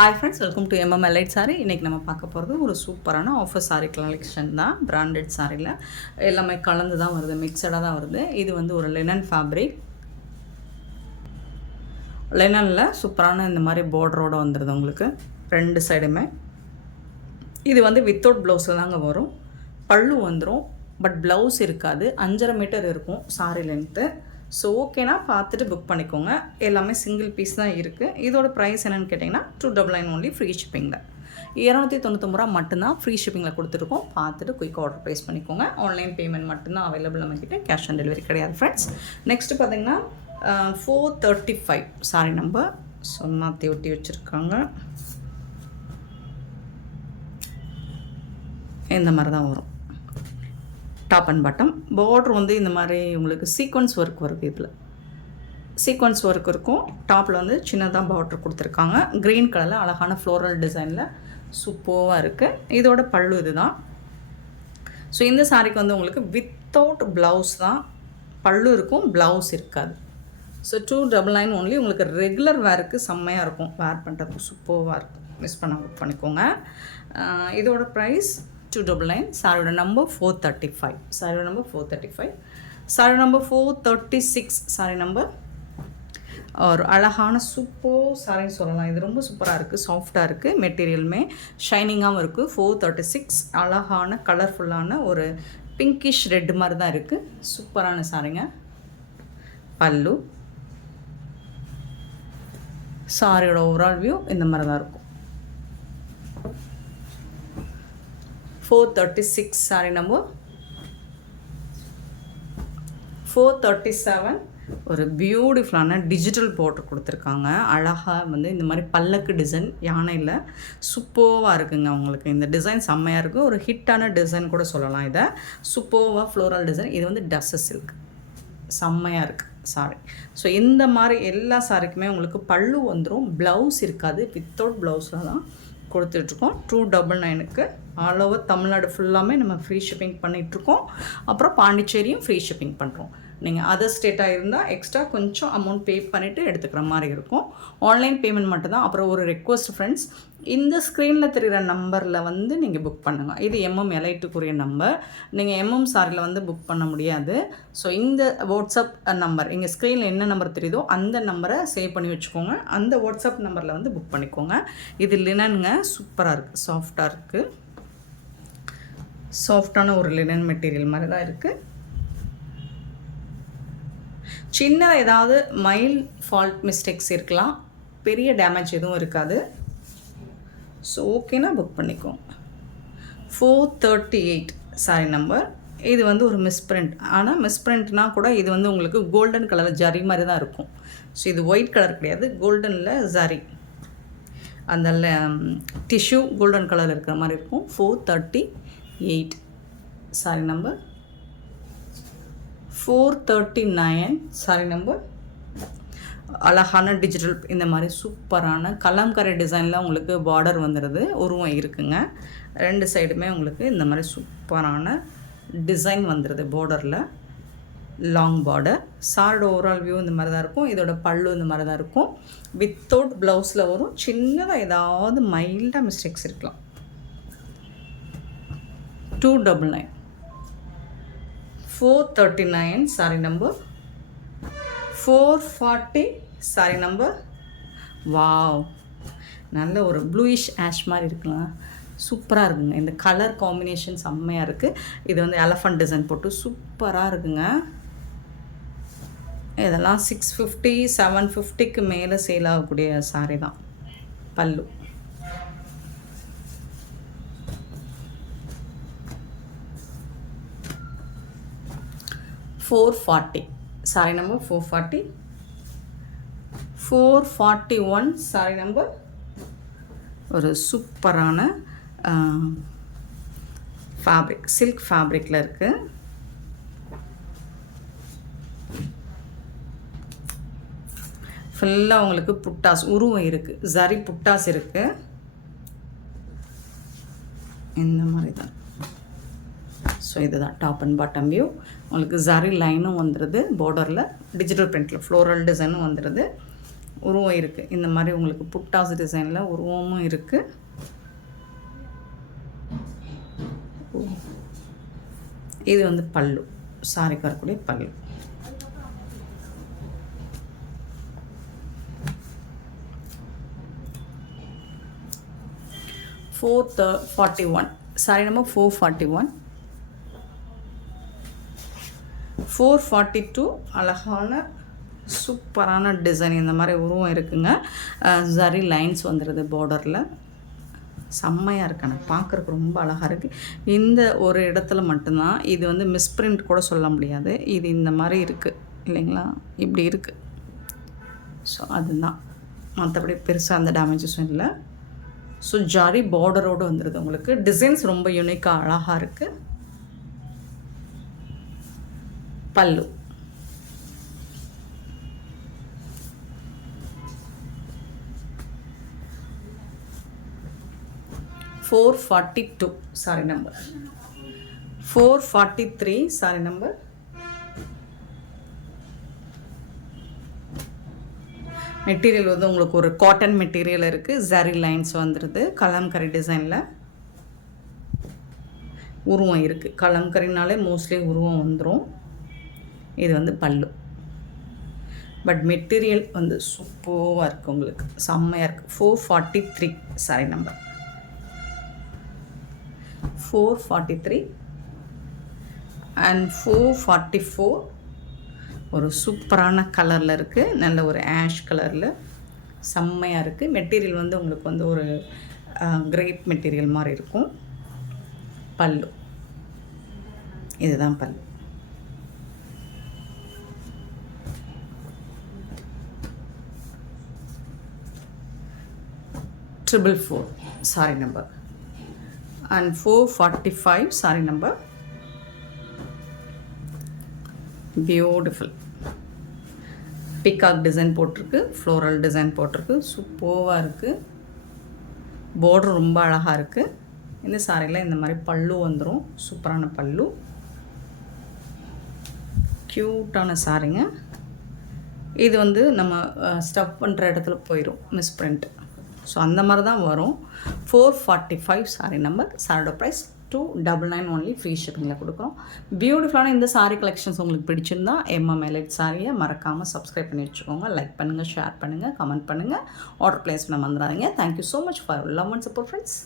Hi friends, welcome to Elite sari. இன்றைக்கி நம்ம பார்க்க போகிறது ஒரு சூப்பரான ஆஃபர் சாரி கலெக்ஷன் தான். பிராண்டட் சாரியில் எல்லாமே கலந்து தான் வருது, மிக்சடாக தான் வருது. இது வந்து ஒரு லினன் ஃபேப்ரிக். லினனில் சூப்பரான இந்த மாதிரி பார்டரோடு வந்துடுது உங்களுக்கு ரெண்டு சைடுமே. இது வந்து வித்தவுட் ப்ளவுஸில் தாங்க வரும். பல்லு வந்துடும், பட் ப்ளவுஸ் இருக்காது. 5.5 மீட்டர் இருக்கும் சாரி லென்த்து. ஸோ ஓகேனா பார்த்துட்டு புக் பண்ணிக்கோங்க. எல்லாமே சிங்கிள் பீஸ் தான் இருக்குது. இதோட ப்ரைஸ் என்னென்னு கேட்டிங்கன்னா 299 ஒன்லி, ஃப்ரீ ஷிப்பிங்கில் 299 ரூபா மட்டும்தான் ஃப்ரீ ஷிப்பிங்கில் கொடுத்துருக்கோம். பார்த்துட்டு குயிக் ஆர்டர் ப்ளேஸ் பண்ணிக்கோங்க. ஆன்லைன் பேமெண்ட் மட்டும்தான் அவைலபிள் நம்மக்கிட்ட, கேஷ் ஆன் டெலிவரி கிடையாது ஃப்ரெண்ட்ஸ். நெக்ஸ்ட்டு பார்த்திங்கன்னா 435 சாரி நம்பர் மாற்றி ஒட்டி வச்சுருக்காங்க. இந்த மாதிரி தான் வரும். டாப் அண்ட் பாட்டம் பார்டர் வந்து இந்த மாதிரி உங்களுக்கு சீக்வன்ஸ் ஒர்க் வருது. இதில் சீக்வன்ஸ் ஒர்க் இருக்கும். டாப்பில் வந்து சின்னதாக பார்டர் கொடுத்துருக்காங்க. க்ரீன் கலரில் அழகான ஃப்ளோரல் டிசைனில் சூப்பராக இருக்குது. இதோட பல்லு இது தான். ஸோ இந்த சாரிக்கு வந்து உங்களுக்கு வித்தவுட் ப்ளவுஸ் தான். பல்லு இருக்கும், ப்ளவுஸ் இருக்காது. So 299 only. உங்களுக்கு ரெகுலர் வேருக்கு செம்மையாக இருக்கும், வேர் பண்ணுறதுக்கு சூப்பராக இருக்கும். மிஸ் பண்ண புக் பண்ணிக்கோங்க. இதோட ப்ரைஸ் 299. சாரியோட நம்பர் 435. சாரியோட number 435. Sorry number 436. Sorry number ஒரு அழகான சூப்பர் சாரின்னு சொல்லலாம். இது ரொம்ப சூப்பராக இருக்குது, சாஃப்டாக இருக்குது, மெட்டீரியலுமே ஷைனிங்காகவும் இருக்குது. 436 அழகான கலர்ஃபுல்லான ஒரு பிங்கிஷ் ரெட் மாதிரி தான் இருக்குது. சூப்பரான சாரிங்க. பல்லு, சாரியோட ஓவரால் வியூ இந்த மாதிரி தான் இருக்கும். 436 சாரி நம்பர் 437. ஒரு பியூட்டிஃபுல்லான டிஜிட்டல் பார்டர் கொடுத்துருக்காங்க. அழகாக வந்து இந்த மாதிரி பல்லக்கு டிசைன் யானையில் சூப்பராக இருக்குங்க. உங்களுக்கு இந்த டிசைன் செம்மையாக இருக்குது. ஒரு ஹிட்டான டிசைன் கூட சொல்லலாம் இதை. சூப்பராக ஃப்ளோரல் டிசைன். இது வந்து டஸ்ஸு சில்க், செம்மையாக இருக்குது சாரி. ஸோ இந்த மாதிரி எல்லா சாரிக்குமே உங்களுக்கு பல்லு வந்துடும், ப்ளவுஸ் இருக்காது. வித்தவுட் ப்ளவுஸில் தான் கொடுத்துட்ருக்கோம். 299க்கு ஆல் ஓவர் தமிழ்நாடு ஃபுல்லாமே நம்ம ஃப்ரீ ஷிப்பிங் பண்ணிகிட்ருக்கோம். அப்புறம் பாண்டிச்சேரியும் ஃப்ரீ ஷிப்பிங் பண்ணுறோம். நீங்கள் அதர் ஸ்டேட்டாக இருந்தால் எக்ஸ்ட்ரா கொஞ்சம் அமௌண்ட் பே பண்ணிவிட்டு எடுத்துக்கிற மாதிரி இருக்கும். ஆன்லைன் பேமெண்ட் மட்டும்தான். அப்புறம் ஒரு ரெக்வஸ்ட் ஃப்ரெண்ட்ஸ், இந்த ஸ்க்ரீனில் தெரிகிற நம்பரில் வந்து நீங்கள் புக் பண்ணுங்கள். இது எல்லைட்டுக்குரிய நம்பர். நீங்கள் சாரியில் வந்து புக் பண்ண முடியாது. ஸோ இந்த வாட்ஸ்அப் நம்பர், இங்கே ஸ்க்ரீனில் என்ன நம்பர் தெரியுதோ அந்த நம்பரை சேவ் பண்ணி வச்சுக்கோங்க. அந்த வாட்ஸ்அப் நம்பரில் வந்து புக் பண்ணிக்கோங்க. இது லினனுங்க, சூப்பராக இருக்குது, சாஃப்டாக இருக்குது. சாஃப்டான ஒரு லினன் மெட்டீரியல் மாதிரி தான் இருக்குது. சின்ன ஏதாவது மைல்ட் ஃபால்ட் மிஸ்டேக்ஸ் இருக்கலாம், பெரிய டேமேஜ் எதுவும் இருக்காது. ஸோ ஓகேனா புக் பண்ணிக்கோங்க. 438 சாரி நம்பர். இது வந்து ஒரு மிஸ்பிரிண்ட். ஆனால் மிஸ்பிரிண்ட்னால் கூட இது வந்து உங்களுக்கு கோல்டன் கலர் ஜரி மாதிரி தான் இருக்கும். ஸோ இது ஒயிட் கலர் கிடையாது, கோல்டனில் ஜரி, அந்த டிஷ்யூ கோல்டன் கலர் இருக்கிற மாதிரி இருக்கும். 438 சாரி நம்பர் 439 சாரி நம்பர். அழகான டிஜிட்டல் இந்த மாதிரி சூப்பரான கலம்கரை டிசைனில் உங்களுக்கு பார்டர் வந்துடுது, உருவம் இருக்குங்க. ரெண்டு சைடுமே உங்களுக்கு இந்த மாதிரி சூப்பரான டிசைன் வந்துடுது பார்டரில், லாங் பார்டர். சாரோட ஓவரால் வியூ இந்த மாதிரி தான் இருக்கும். இதோட பல்லு இந்த மாதிரி தான் இருக்கும். வித்தவுட் ப்ளவுஸில் வரும். சின்னதாக ஏதாவது மைல்டாக மிஸ்டேக்ஸ் இருக்கலாம். 299. 439 sorry number 440 sorry number. Wow, நல்ல ஒரு ப்ளூயிஷ் ஆஷ் மாதிரி இருக்குங்க, சூப்பராக இருக்குங்க. இந்த கலர் காம்பினேஷன் செம்மையாக இருக்குது. இது வந்து எலஃபண்ட் டிசைன் போட்டு சூப்பராக இருக்குங்க. இதெல்லாம் 650 750க்கு மேலே சேல் ஆகக்கூடிய சாரி தான். பல்லு, $440 சாரி நம்பர் 440. 441 sorry number. ஒரு சூப்பரான ஃபேப்ரிக், சில்க் ஃபேப்ரிக்கில் இருக்குது. ஃபுல்லாக உங்களுக்கு புட்டாஸ் உருவம் இருக்குது, ஜரி புட்டாஸ் இருக்குது. இந்த மாதிரி தான். ஸோ இதுதான் டாப் அண்ட் பாட்டம் வியூ. உங்களுக்கு ஜரி லைனும் வந்துடுது, பார்டரில் டிஜிட்டல் பிரிண்டில் ஃப்ளோரல் டிசைனும் வந்துடுது. உருவம் இருக்குது. இந்த மாதிரி உங்களுக்கு புட்டாஸ் டிசைனில் உருவமும் இருக்குது. இது வந்து பல்லு, சாரிக்கு வரக்கூடிய பல்லு. $441 சாரி நம்பர் 441. 442 அழகான சூப்பரான டிசைன். இந்த மாதிரி உருவம் இருக்குங்க. ஜரி லைன்ஸ் வந்துடுது பார்டரில். செம்மையாக இருக்கு. பார்க்குறக்கு ரொம்ப அழகாக இருக்குது. இந்த ஒரு இடத்துல மட்டும்தான் இது வந்து மிஸ்பிரிண்ட் கூட சொல்ல முடியாது. இது இந்த மாதிரி இருக்குது இல்லைங்களா, இப்படி இருக்குது. ஸோ அதுதான், மற்றபடி பெருசாக அந்த டேமேஜஸும் இல்லை. ஸோ ஜரி பார்டரோடு வந்துடுது உங்களுக்கு. டிசைன்ஸ் ரொம்ப யூனிக்காக அழகாக இருக்குது. பல்லு $442 sorry number 443 sorry number. Material வந்து உங்களுக்கு ஒரு காட்டன் மெட்டீரியல் இருக்குது. ஜரி லைன்ஸ் வந்துடுது. கலம்கரி டிசைனில் உருவம் இருக்குது. கலம்கரினாலே மோஸ்ட்லி உருவம் வந்துடும். இது வந்து பல்லு. பட் மெட்டீரியல் வந்து சூப்பராக இருக்குது உங்களுக்கு, செம்மையாக இருக்குது. 443 சாரி நம்பர் 443 அண்ட் 444 ஒரு சூப்பரான கலரில் இருக்குது. நல்ல ஒரு ஆஷ் கலரில் செம்மையாக இருக்குது. மெட்டீரியல் வந்து உங்களுக்கு வந்து ஒரு கிரேப் மெட்டீரியல் மாதிரி இருக்கும். பல்லு இதுதான் பல்லு. $444 sorry number and 445 sorry number. Beautiful peacock design போட்டிருக்கு, ஃப்ளோரல் டிசைன் போட்டிருக்கு. சூப்பராக இருக்குது. பார்டர் ரொம்ப அழகாக இருக்குது. இந்த சாரியில் இந்த மாதிரி பல்லு வந்துடும். சூப்பரான பல்லு, க்யூட்டான சாரிங்க. இது வந்து நம்ம ஸ்டஃப் பண்ணுற இடத்துல போயிடும் மிஸ்பிரிண்ட். ஸோ அந்த மாதிரி தான் வரும். 445 சாரி நம்பர். சாரியோட ப்ரைஸ் $299 ஒன்லி. ஃப்ரீ ஷிப்பிங்கில் கொடுக்குறோம். பியூட்டிஃபுல்லான இந்த சாரீ கலெக்ஷன்ஸ் உங்களுக்கு பிடிச்சிருந்தா எம்எம் எலைட் சாரியை மறக்காமல் சப்ஸ்கிரைப் பண்ணி வச்சுக்கோங்க. லைக் பண்ணுங்கள், ஷேர் பண்ணுங்கள், கமெண்ட் பண்ணுங்கள். ஆர்டர் ப்ளேஸ் பண்ண மறந்துடாதீங்க. Thank you so much for love and support friends.